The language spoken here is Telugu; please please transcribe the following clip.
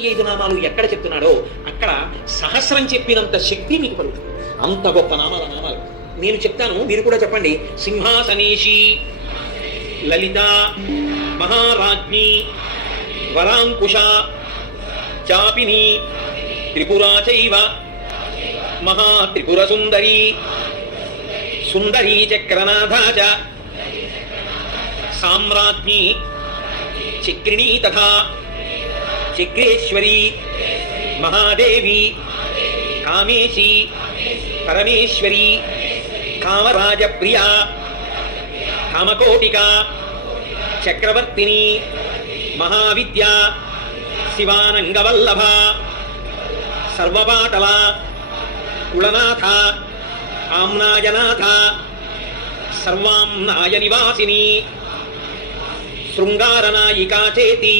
5 నామాలు ఎక్కడ చెప్తున్నాడో అక్కడ సహస్రం చెప్పినంత శక్తి మీకు కలుగుతుంది. అంత గొప్ప నామాలు నేను చెప్తాను, మీరు కూడా చెప్పండి. సింహాసనేషి, లలిత, మహారాజ్ఞి, వరాంకుశ, చాపిని, త్రిపురా చైవ, మహాత్రిపుర సుందరి, సుందరీ చక్రనాథ చ, సామ్రాజ్ఞి, చక్రిణీ తథా చక్రేశ్వరి, మహాదేవి, కామేశి, పరమేశ్వరి, కామరాజప్రియ, కామకోటిక, చక్రవర్తిని, మహావిద్య, శివానంగవల్లభ, సర్వపాటల, కులనాథ, ఆమ్నాయనాథ, సర్వాంనాయ నివాసిని, శృంగారనాయికా చేతి,